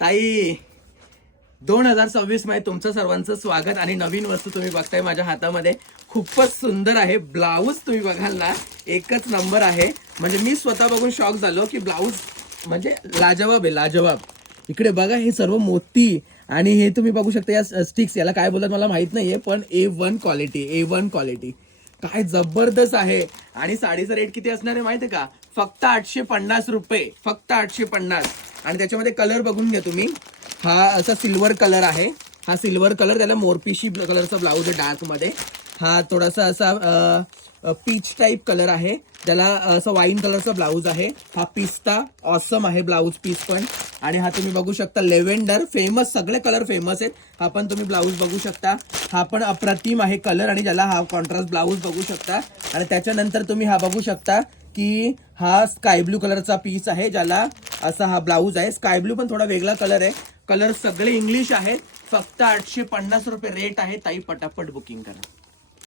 ताई 2026 मध्ये तुमचं सर्वांचं स्वागत आणि नवीन वस्तू तुम्ही बघताय माझ्या हातामध्ये. खूपच सुंदर आहे ब्लाऊज. तुम्ही बघाल ना एकच नंबर आहे. म्हणजे मी स्वतः बघून शॉक झालो की ब्लाऊज म्हणजे लाजवाब आहे, लाजवाब. इकडे बघा हे सर्व मोती आणि हे तुम्ही बघू शकता या स्टिक्स, याला काय बोलतात मला माहित नाहीये, पण A1 क्वालिटी काय जबरदस्त आहे. आणि साडीचा रेट किती असणार आहे माहितीये का? फक्त 850 रुपये, फक्त 850. आणि त्याच्यामध्ये कलर बघून घ्या तुम्ही. हा असा सिल्वर कलर आहे, हा सिल्वर कलर, त्याला मोरपिशी कलरचा ब्लाऊज आहे डार्क मध्ये. हा थोडासा असा पीच टाईप कलर आहे, त्याला असं वाईन कलरचा ब्लाऊज आहे. हा पिस्ता ऑसम आहे ब्लाऊज पीस पण. आणि हा तुम्ही बघू शकता लेव्हेंडर, फेमस, सगळे कलर फेमस आहेत. हा पण तुम्ही ब्लाऊज बघू शकता, हा पण अप्रतिम आहे कलर. आणि ज्याला हा कॉन्ट्रास्ट ब्लाऊज बघू शकता. आणि त्याच्यानंतर तुम्ही हा बघू शकता की हा स्काय ब्लू कलरचा पीस आहे, ज्याला असा हा ब्लाऊज आहे. स्काय ब्लू पण थोडा वेगळा कलर आहे. कलर सगळे इंग्लिश आहेत. फक्त 850 रुपये रेट आहे. ताई पटापट बुकिंग करा.